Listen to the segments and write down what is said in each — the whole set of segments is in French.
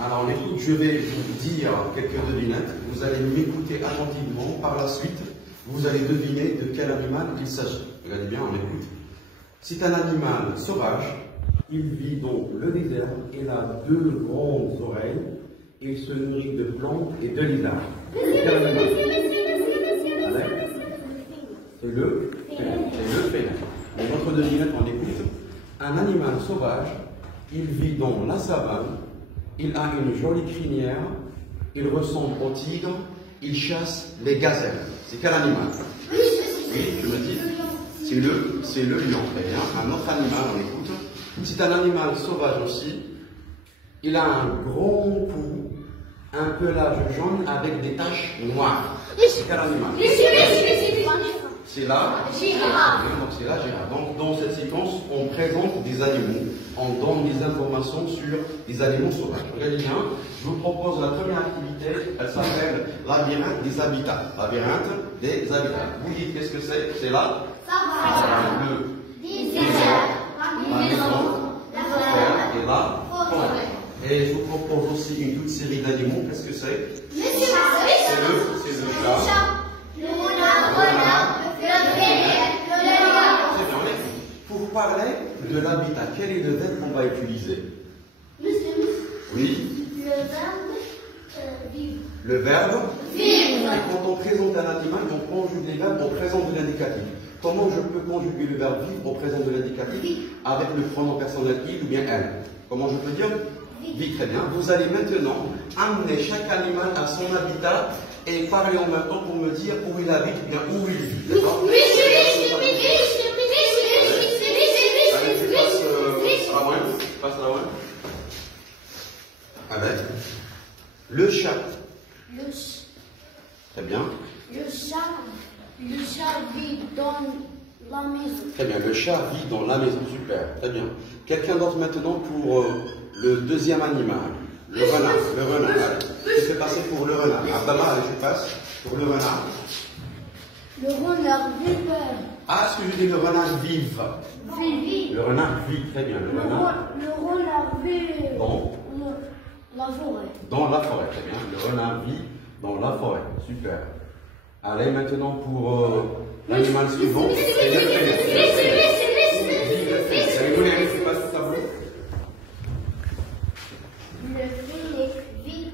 Alors, écoute, je vais vous dire quelques devinettes. Vous allez m'écouter attentivement. Par la suite, vous allez deviner de quel animal il s'agit. Regardez bien, on écoute. C'est un animal sauvage. Il vit dans le désert. Il a deux grandes oreilles. Il se nourrit de plantes et de lilas. C'est quel animal? C'est le félin. Et notre devinette, on écoute. Un animal sauvage. Il vit dans la savane. Il a une jolie crinière. Il ressemble au tigre. Il chasse les gazelles. C'est quel animal? Oui, je me dis. C'est le lion. Très bien. Un autre animal, on écoute. C'est un animal sauvage aussi. Il a un grand cou, un pelage jaune avec des taches noires. C'est quel animal? C'est la girafe. Donc c'est la girafe. Donc dans cette séquence, on présente des animaux, on donne des informations sur les animaux sauvages. Regardez bien, je vous propose la première activité, elle s'appelle labyrinthe des habitats. Labyrinthe des habitats. Vous dites qu'est-ce que c'est? C'est là le désert, la maison, la terre et la forêt. Et je vous propose aussi une toute série d'animaux. Qu'est-ce que c'est? C'est le chat, le renard, pour parler de l'habitat, quel est le verbe qu'on va utiliser? Oui. Le verbe vivre. Et quand on présente un animal, on conjugue les verbes au présent de l'indicatif. Comment je peux conjuguer le verbe vivre au présent de l'indicatif avec le pronom personnel il ou bien elle? Comment je peux dire? Oui, très bien. Vous allez maintenant amener chaque animal à son habitat et parler en même temps pour me dire où il habite ou bien où il vit. D'accord? Passe là, ouais. Avec le chat. Très bien. Le chat vit dans la maison. Très bien, le chat vit dans la maison. Super, très bien. Quelqu'un d'autre maintenant pour le deuxième animal. Le renard. Le renard. Je fais passer pour le renard. Abdallah, allez, je passe pour le renard. Le renard vive. Ah, ce que je dis, le renard vive. Le renard vit, très bien. Le renard vit dans la forêt. Dans la forêt, très bien. Le renard vit dans la forêt. Super. Allez, maintenant pour l'animal suivant. C'est le félin. Vous voulez aller passer le tableau? Le félin vit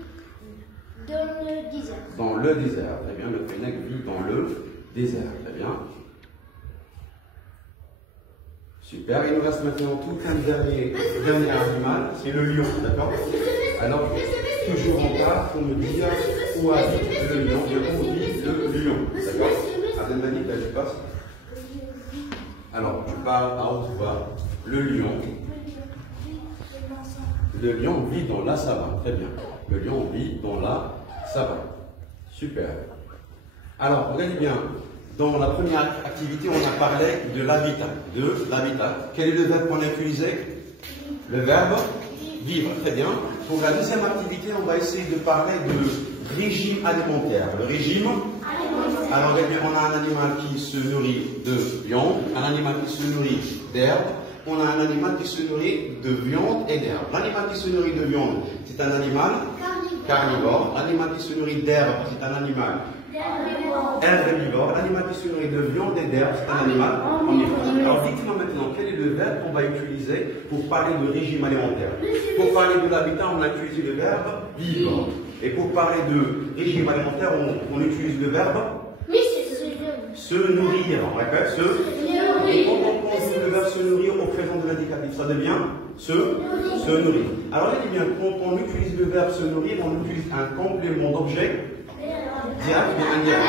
dans le désert. Dans le désert, très bien. Le félin vit dans le désert, très bien. Super, il nous reste maintenant tout un dernier animal, c'est le lion, d'accord? Alors, toujours en bas, pour me dire où habite le lion, et où vit le lion, d'accord? Abdelmalik, là, tu passes. Alors, tu parles à haute voix. Le lion vit dans la savane, très bien. Le lion vit dans la savane. Super. Alors, regardez bien. Dans la première activité, on a parlé de l'habitat. Quel est le verbe qu'on a utilisé? Le verbe vivre. Très bien. Pour la deuxième activité, on va essayer de parler de régime alimentaire. Le régime alimentaire. Alors, eh bien, on a un animal qui se nourrit de viande, un animal qui se nourrit d'herbe, on a un animal qui se nourrit de viande et d'herbe. L'animal qui se nourrit de viande, c'est un animal carnivore. L'animal qui se nourrit d'herbe, c'est un animal herbivore. L'animal qui se nourrit de viande et d'herbe, c'est un animal omnivore. Alors dites-moi maintenant, quel est le verbe qu'on va utiliser pour parler de régime alimentaire? Pour parler de l'habitat, on a utilisé le verbe vivre. Et pour parler de régime alimentaire, on utilise le verbe se nourrir. On répète, et quand on conjugue le verbe se nourrir au présent de l'indicatif, ça devient se nourrir. Alors regardez bien, quand on utilise le verbe se nourrir, on utilise un complément d'objet direct ou indirect.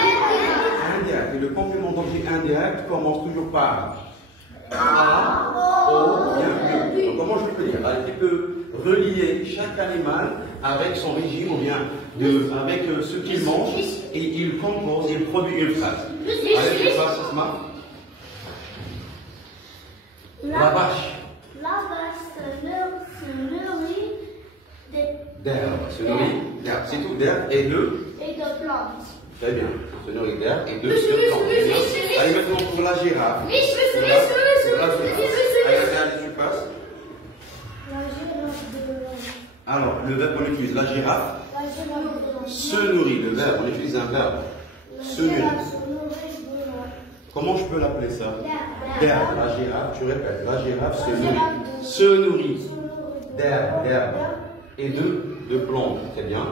Et le complément d'objet indirect commence toujours par A, O, bien, B. Donc, comment je peux dire? Il peut relier chaque animal avec son régime ou bien avec ce qu'il mange et il compose, il produit une phrase. Allez, je passe, Asma. La vache. La vache se nourrit d'herbe. Se nourrit d'herbe. C'est tout, d'herbe et de plantes. Très bien. Se nourrit d'herbe et de plantes. Allez, maintenant pour la girafe. Allez, tu passes. La girafe de Alors, le verbe qu'on utilise. La girafe se nourrit. Le verbe, on utilise un verbe. Se nourrit. Comment je peux l'appeler ça? D'herbe. La girafe, tu répètes. La girafe se nourrit. Se nourrit d'herbe et de plantes. Très bien.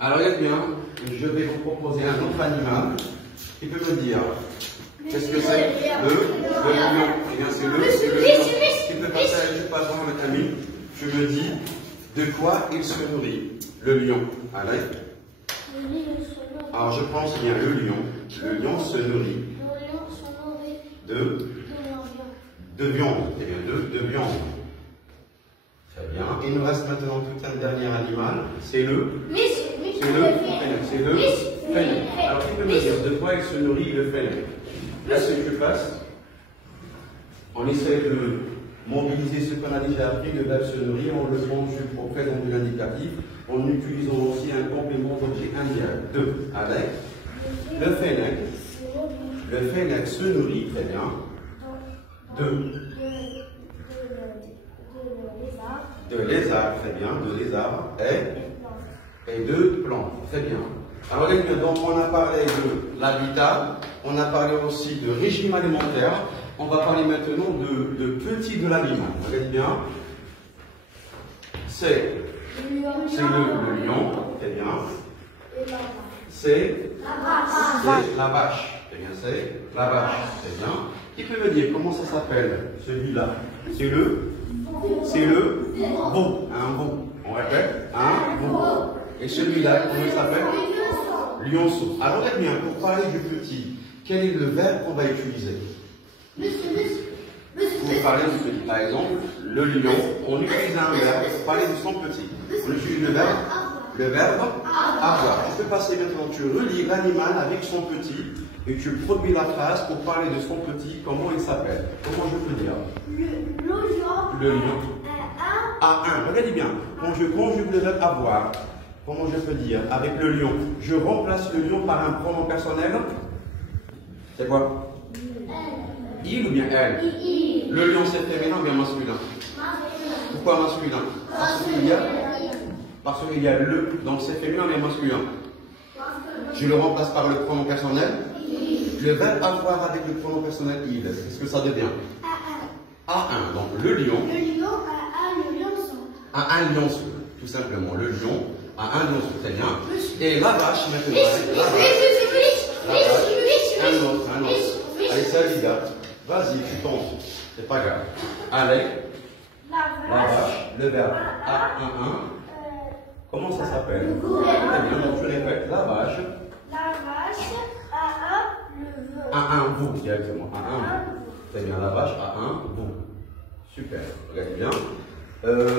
Alors, regardez bien, je vais vous proposer un autre animal qui peut me dire qu'est-ce que c'est le lion. Eh bien, c'est le lion. Qui peut passer à la page avec ami. Je me dis de quoi il se nourrit. Le lion. Allez. Alors, je pense bien le lion. Le lion se nourrit de viande. Eh bien, de viande. Très bien. Il nous reste maintenant tout un dernier animal. C'est le fennec. Alors, qui peut me dire de quoi il se nourrit le fennec? Là, ce que je fasse, on essaie de mobiliser ce qu'on a déjà appris, le verbe se nourrir, on le conjugue au présent de l'indicatif, en utilisant aussi un complément d'objet indirect. Avec le fennec. Le fennec se nourrit, très bien, de lézards, très bien, de lézards et de plantes, très bien. Alors, donc, on a parlé de l'habitat, on a parlé aussi de régime alimentaire, on va parler maintenant de petits de l'animal. Regardez bien, c'est le lion, très bien, c'est la vache, très bien, c'est la vache, très bien. Qui peut me dire comment ça s'appelle, celui-là? C'est le veau, un veau. On répète, un veau. Et celui-là, comment il s'appelle? Lionceau. Alors, regardez bien, pour parler du petit, quel est le verbe qu'on va utiliser? Pour parler du petit, par exemple, le lion, on utilise un verbe pour parler de son petit. On utilise le verbe avoir. Tu peux passer maintenant, tu relis l'animal avec son petit et tu produis la phrase pour parler de son petit, comment il s'appelle. Comment je peux dire? Le lion. A1. Regardez bien, quand je conjugue le verbe avoir, comment je peux dire? Avec le lion, je remplace le lion par un pronom personnel. C'est quoi? Il ou bien elle? Le lion, c'est féminin ou bien masculin? Pourquoi masculin? Parce qu'il y a le, donc c'est féminin ou bien masculin? Je le remplace par le pronom personnel. Le verbe avoir avec le pronom personnel il, qu'est-ce que ça devient? A1. Donc le lion a un lionceau, tout simplement. Le lion a un lionceau, très bien. Et la vache maintenant. Un autre. Allez, Salida, vas-y, tu tentes. C'est pas grave. Allez, la vache, le verbe A1. Comment ça s'appelle? Très bien, donc tu répètes. La vache a un veau, directement. A un veau. Très bien, la vache a un veau. Super, regardez bien.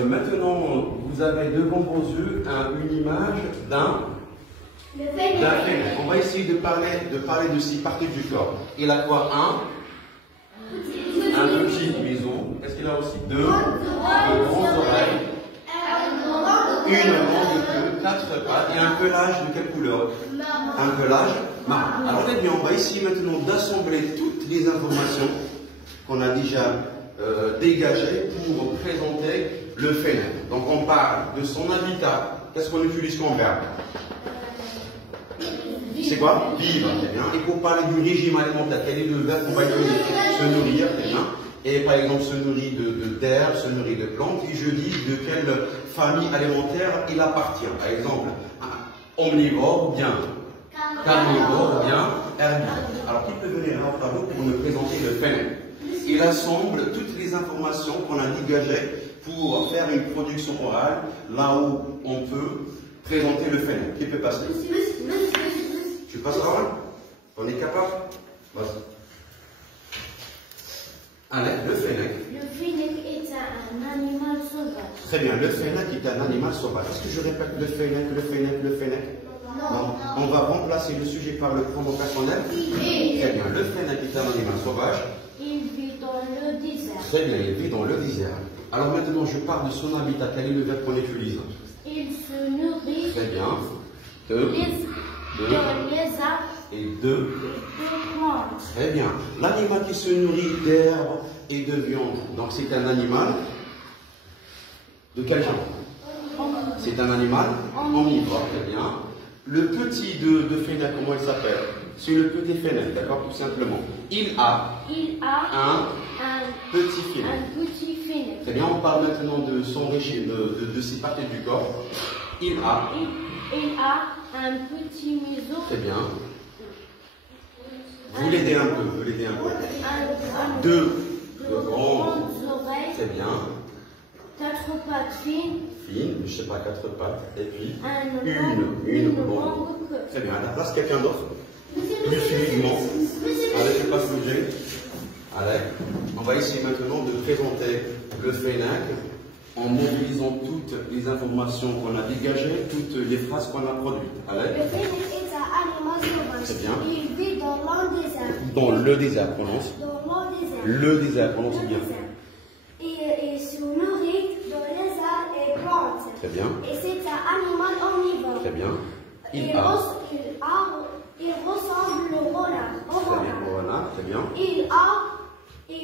Maintenant, vous avez devant vos yeux une image d'un fennec. On va essayer de parler de ces parties du corps. Il a quoi? Un petit museau. Est-ce qu'il a aussi deux grandes oreilles, une grande queue, 4 pattes et un pelage de quelle couleur? Un pelage marron. Alors, eh bien, on va essayer maintenant d'assembler toutes les informations qu'on a déjà dégagées pour présenter le fennec. Donc, on parle de son habitat. Qu'est-ce qu'on utilise comme verbe? C'est quoi? Vivre, très bien. Et pour parler du régime alimentaire, quel est le verbe qu'on va utiliser? Se nourrir, très bien. Et par exemple, se nourrit d'herbe, se nourrit de plantes. Et je dis de quelle famille alimentaire il appartient. Par exemple, omnivore ou bien carnivore ou bien herbivore. Alors, qui peut venir à tableau pour nous présenter le fennec? Il assemble toutes les informations qu'on a dégagées pour faire une production orale, là où on peut présenter le fennec. Qui peut passer? Tu passes la parole? On est capable? Vas-y. Allez, le fennec. Le fennec est un animal sauvage. Très bien, le fennec est un animal sauvage. Est-ce que je répète le fennec? Non. On va remplacer le sujet par le pronom personnel. Très bien, le fennec est un animal sauvage. Il vit dans le désert. Très bien, il vit dans le désert. Alors maintenant, je parle de son habitat. Quel est le verbe qu'on utilise? Il se nourrit Très bien. De lézards et de plantes. Très bien. L'animal qui se nourrit d'herbe et de viande. Donc c'est un animal de quel genre? C'est un animal omnivore. Très bien. Le petit de Fennec, comment il s'appelle? C'est le petit Fennec, d'accord, tout simplement. Il a un petit Fennec. Un petit Fennec. Très bien, on parle maintenant de son régime, de ses parties du corps. Il a un petit museau. Très bien. Vous l'aidez un peu, Deux grandes oreilles. Très bien. 4 pattes fines. Fine, je sais pas, 4 pattes. Et puis, une longue. longue queue. Très bien. À la place, quelqu'un d'autre. Plus fluidement. Allez, je ne vais pas bouger. Allez. On va essayer maintenant de présenter le Fennec en mobilisant toutes les informations qu'on a dégagées, toutes les phrases qu'on a produites. Allez. Le Fennec est un animal sauvage. Très bien. Il vit dans le désert. Dans le désert, prononce. Dans le désert. Le désert, prononce bien. Il se nourrit de lézards et plantes. Très bien. Et c'est un animal omnivore. Très bien. Il ressemble au renard. Très bien, voilà, très bien. Il a de